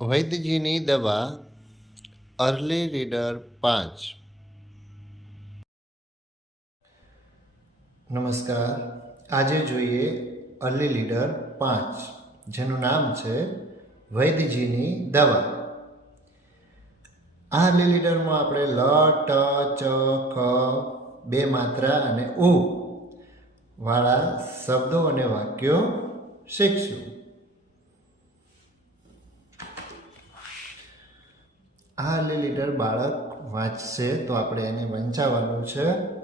વૈદ્યજીની દવા early reader પાંચ. નમસ્કાર. આજે જોઈએ અર્લી લીડર પાંચ, જેનું નામ છે વૈદ્યજીની દવા. આ અર્લી લીડરમાં આપણે લ, ટ, ચ, ખ, બે માત્રા અને ઉ વાળા શબ્દો અને વાક્યો શીખશું. લીડર બાળક વાંચશે તો આપણે એને વંચાવવાનું છે.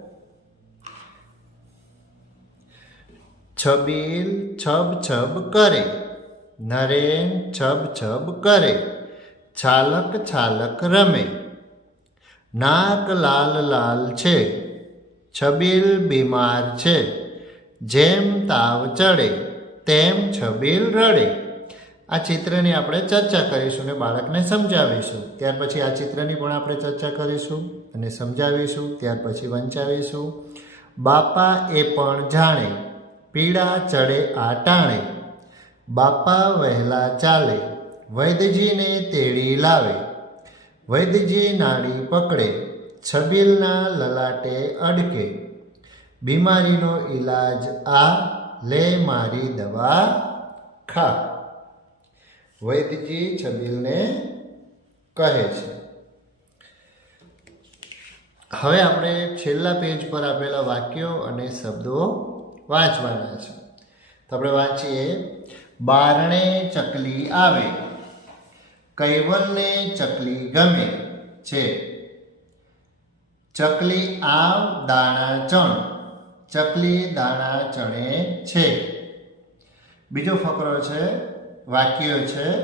છબીલ છબ છબ કરે, નરેન છબ છબ કરે, છાલક છાલક રમે, નાક લાલ લાલ છે, છબીલ બીમાર છે, જેમ તાવ ચડે તેમ છબીલ રડે. આ ચિત્રની આપણે ચર્ચા કરીશું અને બાળકને સમજાવીશું. ત્યાર પછી આ ચિત્રની પણ આપણે ચર્ચા કરીશું અને સમજાવીશું. ત્યાર પછી વંચાવીશું. બાપા એ પણ જાણે પીડા ચડે, આ ટાણે. બાપા વહેલા ચાલે વૈદ્યજીને તેડી લાવે. વૈદ્યજી નાડી પકડે, છબીલના લલાટે અડકે. બીમારીનો ઈલાજ આ, લે મારી દવા, ખા. વૈદ્યજી છબીલને કહે છે. હવે આપણે છેલ્લા પેજ પર આપેલા વાક્યો અને શબ્દો વાંચવાના છે. તો આપણે વાંચીએ. બારણે ચકલી આવે, કૈવલને ચકલી ગમે છે. ચકલી આવ દાણા ચણ, ચકલી દાણા ચણે છે. બીજો ફકરો છે વાક્ય છે,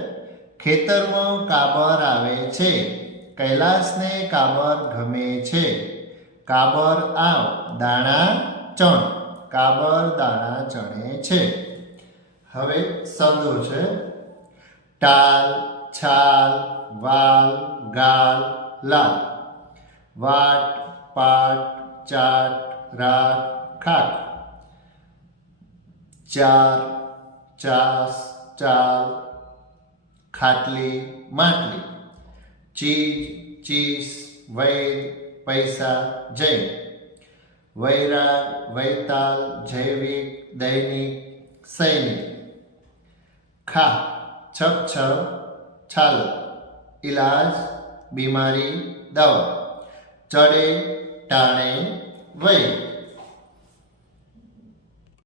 ખેતરમાં કાબર આવે છે. કૈલાસને કાબર ગમે છે. કાબર આવ, દાણા ચણ. કાબર દાણા ચણે છે. હવે શબ્દો છે, ટાલ, છાલ, વાલ, ગાલ, લાલ. વાટ, પાટ, ચાટ, રાખ ખાટ ચાર, ચાસ ચાલ, ખાટલી, માટલી. ચીજ, ચીસ વૈદ પૈસા, જૈન. વૈરાગ, વૈતાલ, જૈવિક, દૈનિક, સૈનિક. ખા છપ છપ છાલ. ઇલાજ બીમારી, દવા. ચડે, ટાણે વૈદ